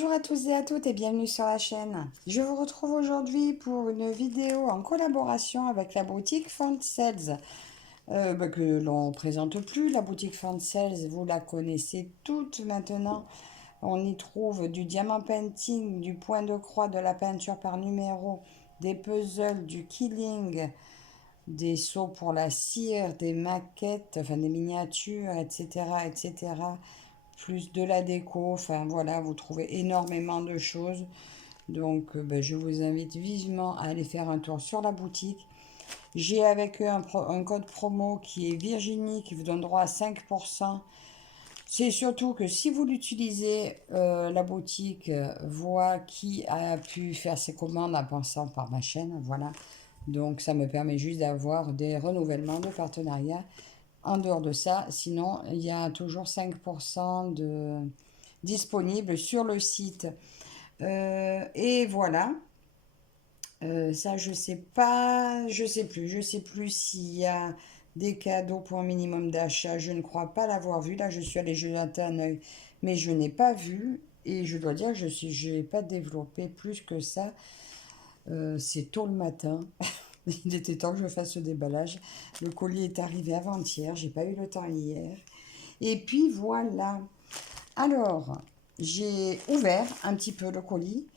Bonjour à tous et à toutes et bienvenue sur la chaîne. Je vous retrouve aujourd'hui pour une vidéo en collaboration avec la boutique Font Sales que l'on présente plus. La boutique Font Sales, vous la connaissez toutes maintenant. On y trouve du diamant painting, du point de croix, de la peinture par numéro, des puzzles, du killing, des seaux pour la cire, des maquettes, enfin des miniatures, etc., etc. Plus de la déco, enfin voilà, vous trouvez énormément de choses. Donc je vous invite vivement à aller faire un tour sur la boutique. J'ai avec eux un code promo qui est Virginie, qui vous donne droit à 5%. C'est surtout que si vous l'utilisez, la boutique voit qui a pu faire ses commandes en passant par ma chaîne, voilà. Donc ça me permet juste d'avoir des renouvellements de partenariat. En dehors de ça, sinon, il y a toujours 5% de disponible sur le site. Et voilà. Ça, je sais pas, je sais plus s'il y a des cadeaux pour un minimum d'achat. Je ne crois pas l'avoir vu. Là, je suis allée jeter un œil, mais je n'ai pas vu. Et je dois dire que je n'ai pas développé plus que ça. C'est tôt le matin. Il était temps que je fasse ce déballage. Le colis est arrivé avant-hier. J'ai pas eu le temps hier. Et puis voilà. Alors, j'ai ouvert un petit peu le colis.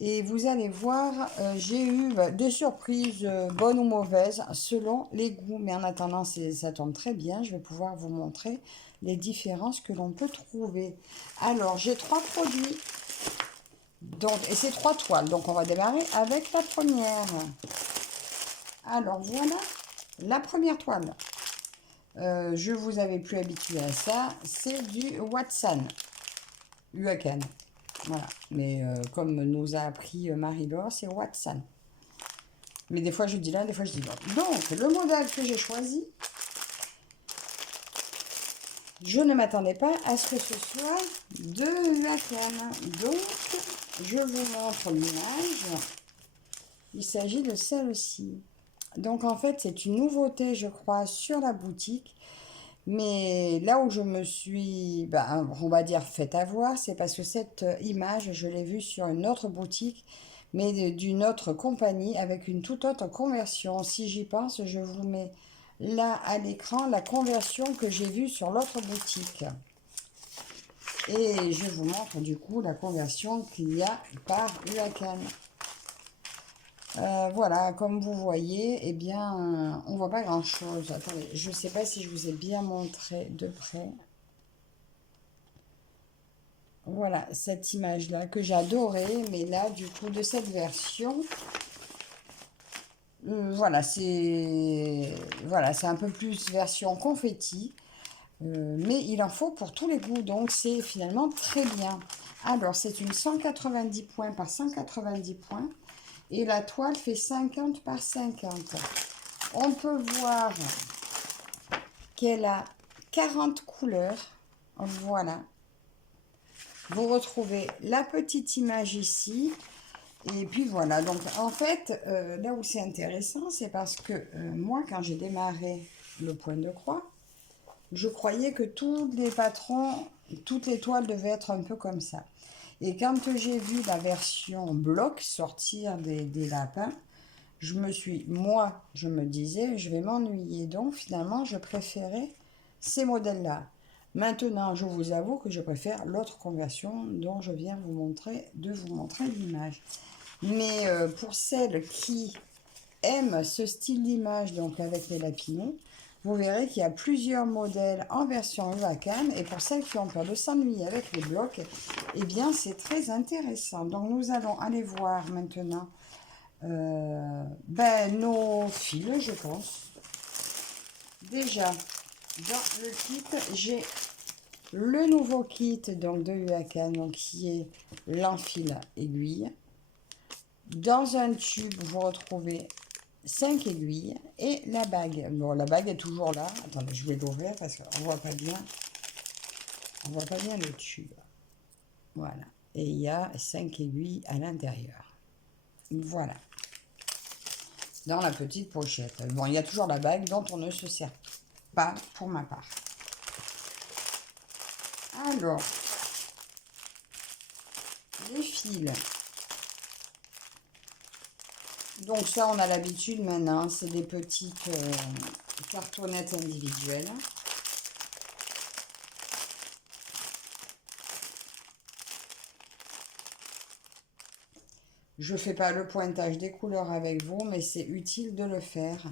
Et vous allez voir, j'ai eu des surprises bonnes ou mauvaises selon les goûts. Mais en attendant, ça tombe très bien. Je vais pouvoir vous montrer les différences que l'on peut trouver. Alors, j'ai 3 produits. Donc, et c'est 3 toiles. Donc, on va démarrer avec la première. Alors, voilà la première toile. Je vous avais plus habitué à ça. C'est du Watson. Huacan. Voilà. Mais comme nous a appris Marie-Laure, c'est Watson. Mais des fois je dis l'un, des fois je dis l'autre. Donc, le modèle que j'ai choisi, je ne m'attendais pas à ce que ce soit de Huacan. Donc, je vous montre l'image. Il s'agit de celle-ci. Donc, en fait, c'est une nouveauté, je crois, sur la boutique. Mais là où je me suis, on va dire, fait avoir, c'est parce que cette image, je l'ai vue sur une autre boutique, mais d'une autre compagnie avec une toute autre conversion. Si j'y pense, je vous mets là à l'écran la conversion que j'ai vue sur l'autre boutique. Et je vous montre du coup la conversion qu'il y a par Huacan. Voilà, comme vous voyez, eh bien, on voit pas grand-chose. Attendez, je ne sais pas si je vous ai bien montré de près. Voilà, cette image-là que j'adorais, mais là, du coup, de cette version, voilà, c'est un peu plus version confetti, mais il en faut pour tous les goûts, donc c'est finalement très bien. Alors, c'est une 190 points par 190 points. Et la toile fait 50 par 50. On peut voir qu'elle a 40 couleurs. Voilà. Vous retrouvez la petite image ici. Et puis voilà. Donc en fait, là où c'est intéressant, c'est parce que moi, quand j'ai démarré le point de croix, je croyais que tous les patrons, toutes les toiles devaient être un peu comme ça. Et quand j'ai vu la version bloc sortir des lapins, je me disais, je vais m'ennuyer. Donc, finalement, je préférais ces modèles-là. Maintenant, je vous avoue que je préfère l'autre conversion dont je viens vous montrer l'image. Mais pour celles qui aiment ce style d'image, donc avec les lapinons, vous verrez qu'il y a plusieurs modèles en version Huacan. Et pour celles qui ont peur de s'ennuyer avec les blocs, eh bien, c'est très intéressant. Donc, nous allons aller voir maintenant nos fils, je pense. Déjà, dans le kit, j'ai le nouveau kit donc, de Huacan, donc, qui est l'enfil aiguille. Dans un tube, vous retrouvez 5 aiguilles et la bague. Bon, la bague est toujours là. Attendez, je vais l'ouvrir parce qu'on voit pas bien. On voit pas bien le tube. Voilà. Et il y a 5 aiguilles à l'intérieur. Voilà. Dans la petite pochette. Bon, il y a toujours la bague dont on ne se sert pas pour ma part. Alors, les fil. Donc ça, on a l'habitude maintenant, c'est des petites cartonnettes individuelles. Je ne fais pas le pointage des couleurs avec vous, mais c'est utile de le faire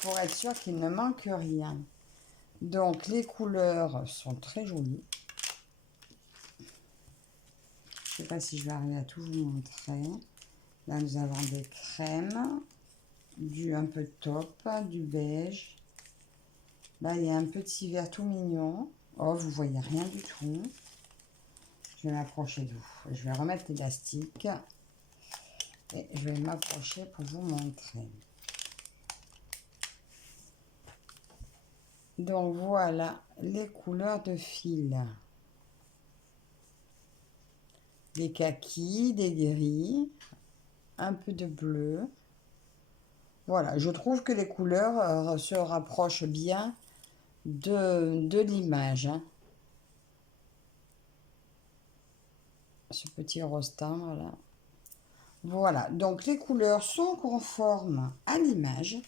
pour être sûr qu'il ne manque rien. Donc les couleurs sont très jolies. Je ne sais pas si je vais arriver à tout vous montrer. Là, nous avons des crèmes, un peu taupe, du beige. Là, il y a un petit vert tout mignon. Oh, vous voyez rien du tout. Je vais m'approcher de vous. Je vais remettre l'élastique. Et je vais m'approcher pour vous montrer. Donc voilà les couleurs de fil. Des kakis, des gris, un peu de bleu. Voilà, je trouve que les couleurs se rapprochent bien de l'image. Hein. Ce petit rostin, voilà. Voilà, donc les couleurs sont conformes à l'image.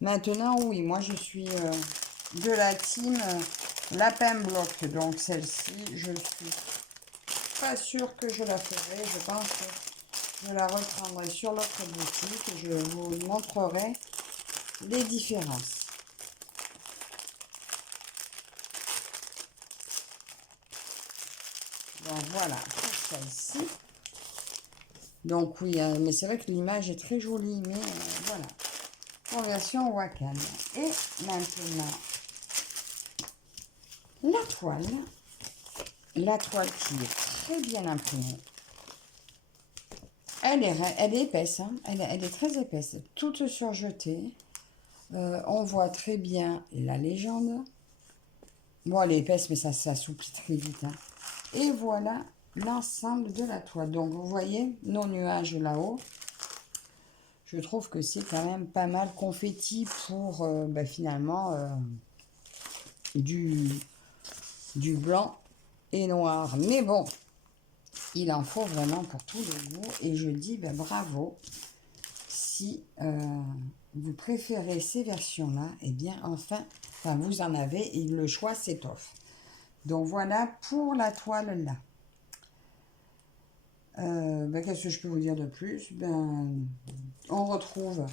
Maintenant, oui, moi je suis de la team lapin bloc. Donc celle-ci, je suis pas sûre que je la ferai. Je pense que je la reprendrai sur l'autre boutique et je vous montrerai les différences. Donc voilà pour celle-ci. Donc oui, mais c'est vrai que l'image est très jolie, mais voilà. En version Wacom. Et maintenant, la toile qui est très bien imprimée. Elle est épaisse, hein. Elle est très épaisse, toute surjetée. On voit très bien la légende. Bon, elle est épaisse, mais ça s'assouplit très vite. Hein. Et voilà l'ensemble de la toile. Donc, vous voyez nos nuages là-haut. Je trouve que c'est quand même pas mal confetti pour finalement du blanc et noir. Mais bon, il en faut vraiment pour tous les goûts. Et je dis bravo. Si vous préférez ces versions-là, eh bien enfin vous en avez et le choix s'étoffe. Donc voilà pour la toile là. Qu'est-ce que je peux vous dire de plus? On retrouve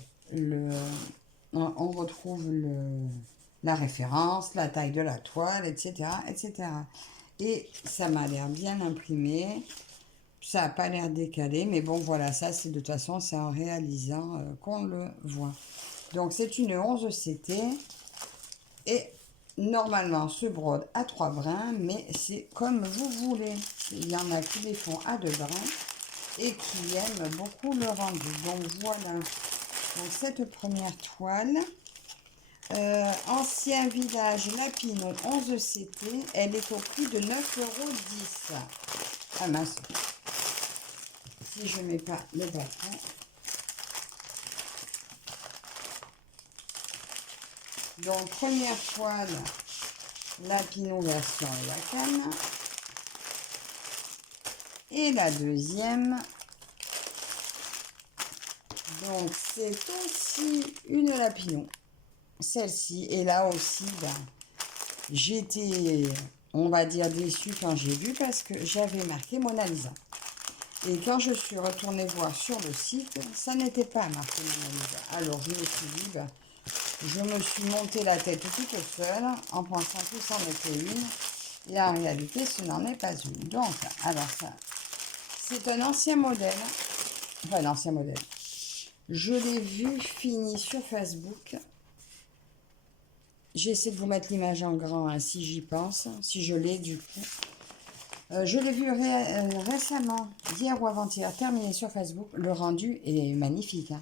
la référence, la taille de la toile, etc., etc. Et ça m'a l'air bien imprimé. Ça n'a pas l'air décalé, mais bon, voilà, ça, c'est de toute façon, c'est en réalisant qu'on le voit. Donc, c'est une 11 CT. Et normalement, ce brode à 3 brins, mais c'est comme vous voulez. Il y en a qui les font à 2 brins et qui aiment beaucoup le rendu. Donc, voilà. Donc, cette première toile. Ancien village Lapino 11 CT. Elle est au prix de 9,10 €. Ah mince. Si je ne mets pas le bâton. Donc, première toile, Lapino version Wacom. Et la deuxième, donc c'est aussi une Lapino. Celle-ci, et là aussi, j'étais, on va dire, déçue quand j'ai vu parce que j'avais marqué Mona Lisa. Et quand je suis retournée voir sur le site, ça n'était pas marqué Mona Lisa. Alors je me suis dit, je me suis monté la tête toute seule en pensant que c'en était une. Et en réalité, ce n'en est pas une. Donc, alors ça, c'est un ancien modèle. Enfin, un ancien modèle. Je l'ai vu fini sur Facebook. J'essaie de vous mettre l'image en grand, hein, si j'y pense, si je l'ai du coup. Je l'ai vu récemment, hier ou avant-hier, terminé sur Facebook. Le rendu est magnifique. Hein.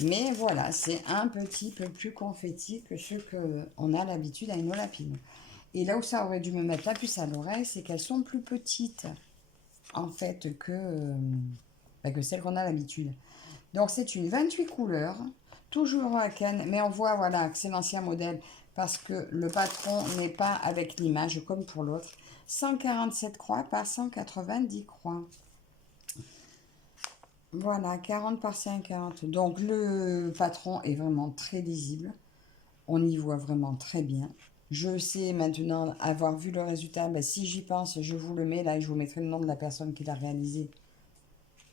Mais voilà, c'est un petit peu plus confetti que ce qu'on a l'habitude à une Lapino. Et là où ça aurait dû me mettre la puce à l'oreille, c'est qu'elles sont plus petites, en fait, que celles qu'on a l'habitude. Donc, c'est une 28 couleurs, toujours à canne, mais on voit, voilà, que c'est l'ancien modèle, parce que le patron n'est pas avec l'image, comme pour l'autre. 147 croix par 190 croix. Voilà, 40 par 50. Donc, le patron est vraiment très lisible. On y voit vraiment très bien. Je sais maintenant, avoir vu le résultat, ben, si j'y pense, je vous le mets là et je vous mettrai le nom de la personne qui l'a réalisé,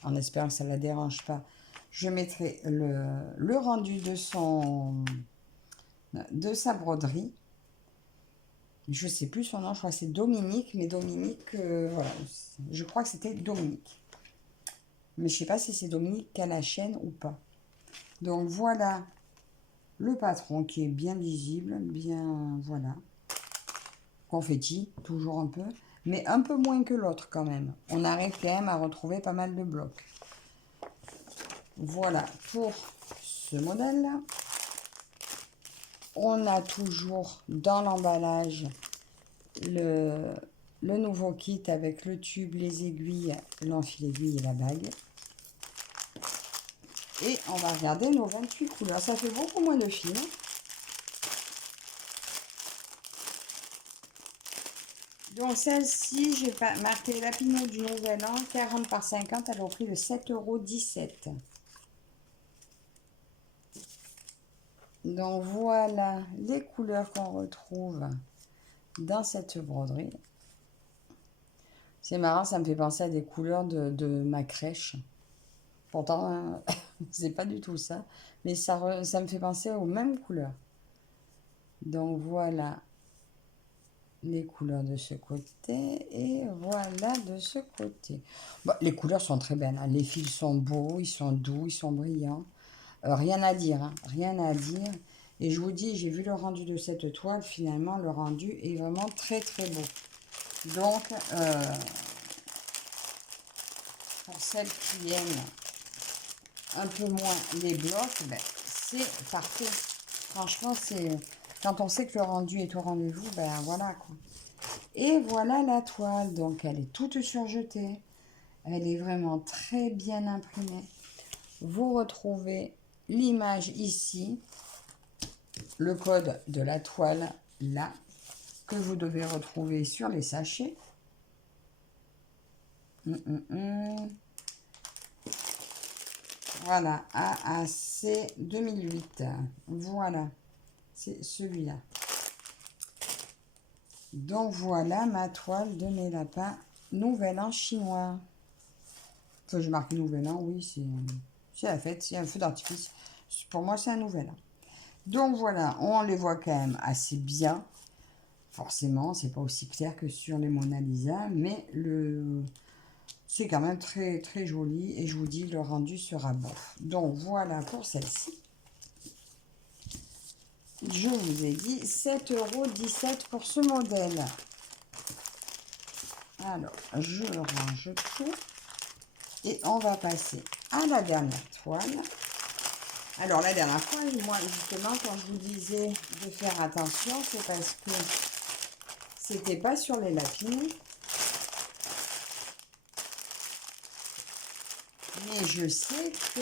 en espérant que ça ne la dérange pas. Je mettrai le rendu de sa broderie. Je ne sais plus son nom, je crois que c'est Dominique, mais Dominique, voilà, je crois que c'était Dominique. Mais je ne sais pas si c'est Dominique qui a la chaîne ou pas. Donc voilà le patron qui est bien lisible, bien, voilà. Confetti, toujours un peu, mais un peu moins que l'autre quand même. On arrive quand même à retrouver pas mal de blocs. Voilà pour ce modèle-là. On a toujours dans l'emballage le nouveau kit avec le tube, les aiguilles, l'enfil-aiguille et la bague. Et on va regarder nos 28 couleurs. Ça fait beaucoup moins de fils. Donc celle-ci, j'ai marqué la Pinot du Nouvel An, 40 par 50, elle a au prix de 7,17 €. Donc voilà les couleurs qu'on retrouve dans cette broderie. C'est marrant, ça me fait penser à des couleurs de ma crèche. Pourtant, c'est pas du tout ça, mais ça me fait penser aux mêmes couleurs. Donc voilà les couleurs de ce côté et voilà de ce côté. Bon, les couleurs sont très belles, hein. Les fils sont beaux, ils sont doux, ils sont brillants. Rien à dire, hein, rien à dire. Et je vous dis, j'ai vu le rendu de cette toile, finalement le rendu est vraiment très très beau. Donc, pour celles qui aiment un peu moins les blocs, ben, c'est parfait. Franchement, c'est quand on sait que le rendu est au rendez-vous, ben voilà quoi. Et voilà la toile, donc elle est toute surjetée. Elle est vraiment très bien imprimée. Vous retrouvez l'image ici, le code de la toile là, que vous devez retrouver sur les sachets. Voilà, AAC 2008. Voilà, c'est celui-là. Donc voilà ma toile de mes lapins Nouvel An chinois. Enfin, je marque Nouvel An, oui, c'est la fête, c'est un feu d'artifice. Pour moi, c'est un Nouvel An. Donc voilà, on les voit quand même assez bien. Forcément, c'est pas aussi clair que sur les Mona Lisa, mais c'est quand même très très joli et je vous dis, le rendu sera bon. Donc voilà pour celle-ci. Je vous ai dit 7,17 € pour ce modèle. Alors, je range tout. Et on va passer à la dernière toile. Alors, la dernière fois, moi, justement, quand je vous disais de faire attention, c'est parce que c'était pas sur les lapines. Mais je sais que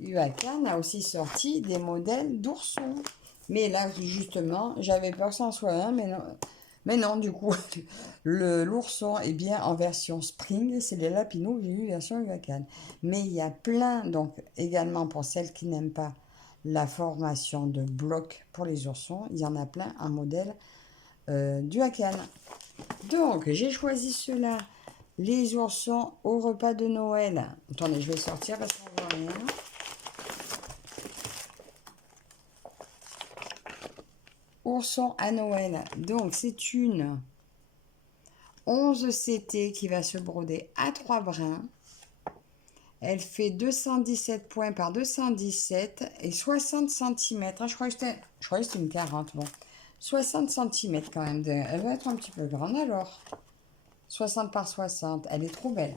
UACAN a aussi sorti des modèles d'oursons. Mais là, justement, j'avais peur que ça en soit un, mais non. Mais non, du coup, l'ourson est bien en version spring. C'est les lapinaux que j'ai eu version UACAN. Mais il y a plein, donc également pour celles qui n'aiment pas la formation de bloc pour les oursons, il y en a plein un modèle d'UACAN. Donc, j'ai choisi ceux-là. Les oursons au repas de Noël. Attendez, je vais sortir parce qu'on voit rien. Ourson à Noël. Donc, c'est une 11 CT qui va se broder à 3 brins. Elle fait 217 points par 217 et 60 cm. Ah, je croyais que c'était une 40. Bon, 60 cm quand même. Elle va être un petit peu grande alors. 60 par 60. Elle est trop belle.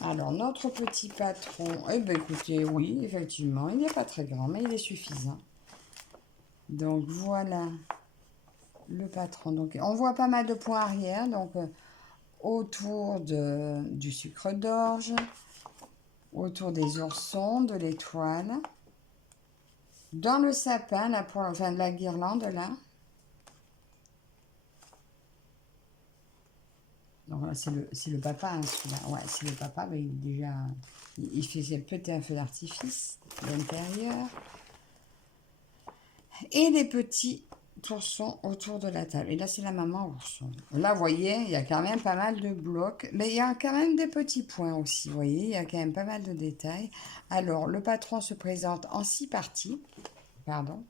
Alors, notre petit patron. Eh bien, écoutez, oui, effectivement, il n'est pas très grand, mais il est suffisant. Donc, voilà le patron. Donc, on voit pas mal de points arrière. Donc, autour du sucre d'orge, autour des oursons, de l'étoile, dans le sapin, là, enfin, de la guirlande, là. Alors là, c'est le papa, hein, celui-là. Ouais, c'est le papa, mais il est déjà... Il fait péter un feu d'artifice à l'intérieur. Et les petits oursons autour de la table. Et là, c'est la maman ourson. Là, vous voyez, il y a quand même pas mal de blocs. Mais il y a quand même des petits points aussi. Vous voyez, il y a quand même pas mal de détails. Alors, le patron se présente en 6 parties. Pardon.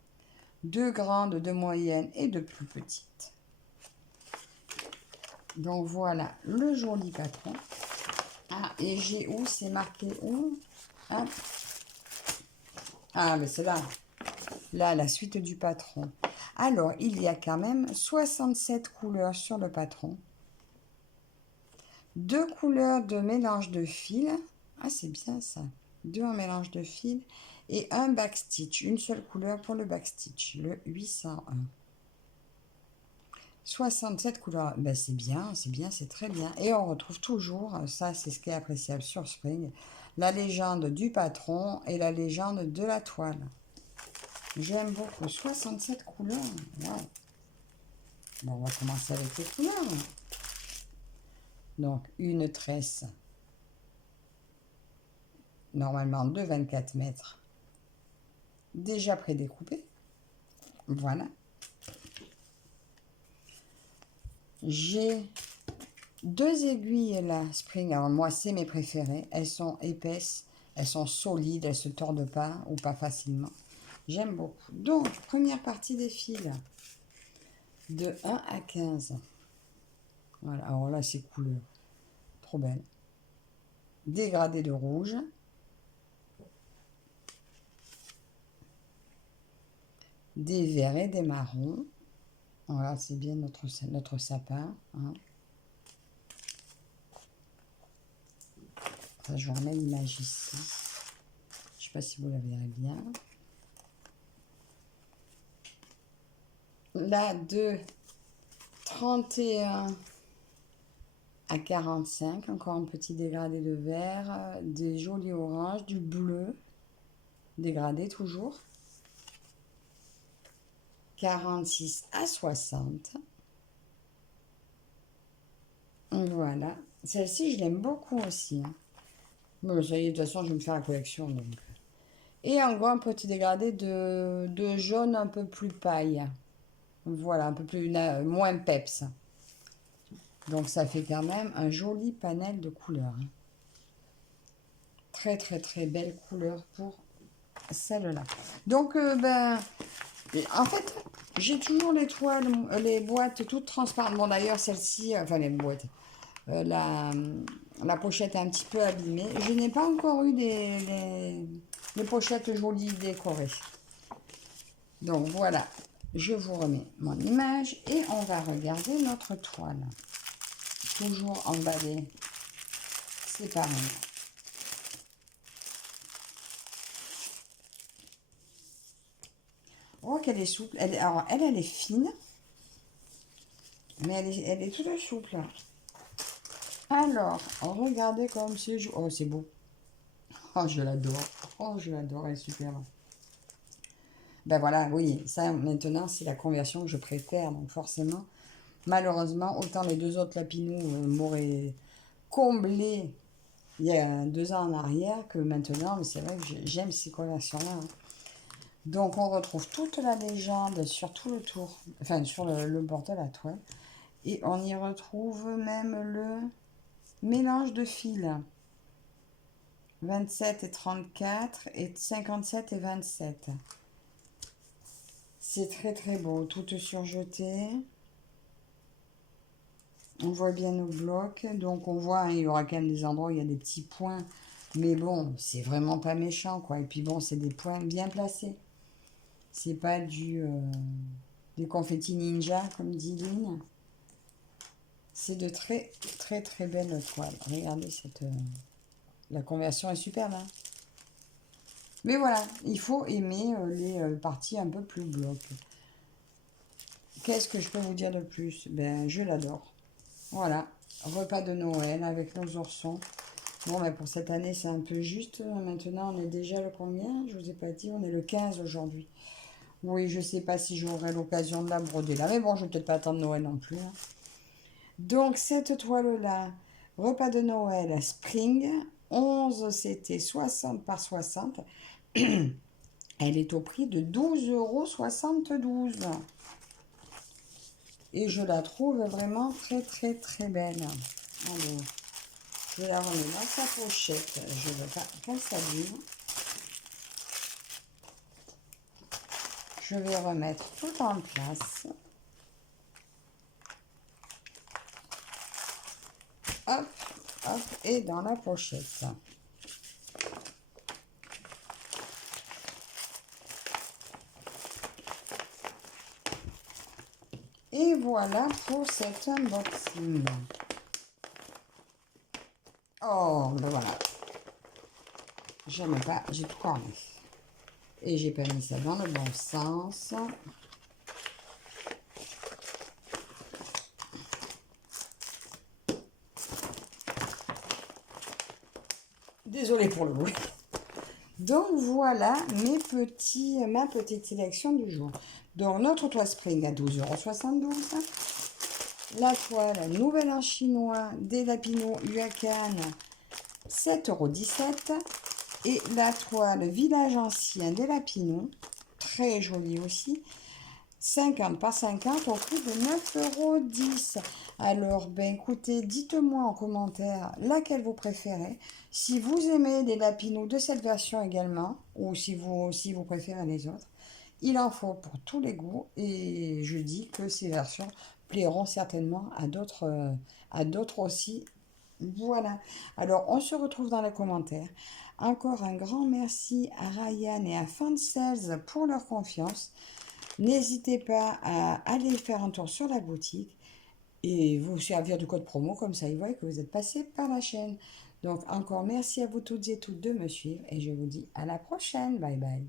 2 grandes, 2 moyennes et 2 plus petites. Donc, voilà le joli patron. Ah, et j'ai où? C'est marqué où? Hein? Ah, mais c'est là. Là, la suite du patron. Alors, il y a quand même 67 couleurs sur le patron. 2 couleurs de mélange de fils. Ah, c'est bien ça. 2 en mélange de fils. Et un backstitch. Une seule couleur pour le backstitch. Le 801. 67 couleurs. Ben, c'est bien, c'est très bien. Et on retrouve toujours, ça c'est ce qui est appréciable sur Spring, la légende du patron et la légende de la toile. J'aime beaucoup. 67 couleurs. Wow. Bon, on va commencer avec les couleurs. Donc, une tresse, normalement de 24 mètres, déjà prédécoupée. Voilà. J'ai 2 aiguilles là, Spring. Alors, moi, c'est mes préférées. Elles sont épaisses, elles sont solides, elles se tordent pas ou pas facilement. J'aime beaucoup. Donc, première partie des fils, de 1 à 15. Voilà, alors là, c'est couleur. Trop belle. Dégradé de rouge. Des verts et des marrons. Voilà, c'est bien notre sapin. Hein. Enfin, je vous remets l'image ici. Je ne sais pas si vous la verrez bien. Là, de 31 à 45, encore un petit dégradé de vert, des jolis oranges, du bleu, dégradé toujours. 46 à 60. Voilà. Celle-ci, je l'aime beaucoup aussi. Hein. Bon, ça y est, de toute façon, je vais me faire la collection. Donc. Et en gros, un petit dégradé de jaune un peu plus paille. Voilà, un peu plus moins peps. Donc, ça fait quand même un joli panel de couleurs. Hein. Très, très, très belle couleur pour celle-là. Donc, en fait, j'ai toujours les toiles, les boîtes toutes transparentes. Bon, d'ailleurs, celle-ci, enfin, les boîtes, la pochette est un petit peu abîmée. Je n'ai pas encore eu les pochettes jolies décorées. Donc, voilà. Je vous remets mon image et on va regarder notre toile. Toujours emballée. C'est pareil. Oh, qu'elle est souple. Alors, elle est fine. Mais elle est toute souple. Alors, regardez comme c'est... Oh, c'est beau. Oh, je l'adore. Oh, je l'adore. Elle est super. Ben voilà, oui. Ça, maintenant, c'est la conversion que je préfère. Donc, forcément, malheureusement, autant les 2 autres lapinous m'auraient comblé il y a 2 ans en arrière que maintenant. Mais c'est vrai que j'aime ces conversions-là. Hein. Donc, on retrouve toute la légende sur tout le tour. Enfin, sur le bord de la toile. Et on y retrouve même le mélange de fils. 27 et 34 et 57 et 27. C'est très très beau, tout surjeté. On voit bien nos blocs. Donc on voit, hein, il y aura quand même des endroits où il y a des petits points. Mais bon, c'est vraiment pas méchant quoi. Et puis bon, c'est des points bien placés. C'est pas des confettis ninja comme dit Lynn. C'est de très très très belles toiles. Regardez cette... la conversion est superbe. Hein. Mais voilà, il faut aimer les parties un peu plus blocs. Qu'est-ce que je peux vous dire de plus? Ben, je l'adore. Voilà, repas de Noël avec nos oursons. Bon, ben pour cette année, c'est un peu juste. Maintenant, on est déjà le combien? Je vous ai pas dit, on est le 15 aujourd'hui. Oui, je sais pas si j'aurai l'occasion de la broder là. Mais bon, je vais peut-être pas attendre Noël non plus. Hein. Donc, cette toile-là, repas de Noël Spring, 11, c'était 60 par 60. Elle est au prix de 12,72 €. Et je la trouve vraiment très, très, très belle. Alors, je la remets dans sa pochette. Je ne veux pas qu'elle s'abîme. Je vais remettre tout en place. Hop, hop, et dans la pochette. Et voilà pour cet unboxing. Oh, ben voilà. J'aime pas, j'ai tout corné. Et j'ai pas mis ça dans le bon sens. Désolée pour le bruit. Donc voilà ma petite sélection du jour. Donc notre toile Spring à 12,72 €. La toile Nouvelle en chinois des Lapinot Huacan 7,17 €. Et la toile Village ancien des Lapinot, très jolie aussi, 50 par 50 au prix de 9,10 €. Alors, ben écoutez, dites-moi en commentaire laquelle vous préférez. Si vous aimez les lapinots de cette version également, ou si vous préférez les autres. Il en faut pour tous les goûts et je dis que ces versions plairont certainement à d'autres aussi. Voilà. Alors, on se retrouve dans les commentaires. Encore un grand merci à Ryan et à Fansels pour leur confiance. N'hésitez pas à aller faire un tour sur la boutique et vous servir du code promo, comme ça ils voient que vous êtes passé par la chaîne. Donc encore merci à vous toutes et toutes de me suivre et je vous dis à la prochaine. Bye bye.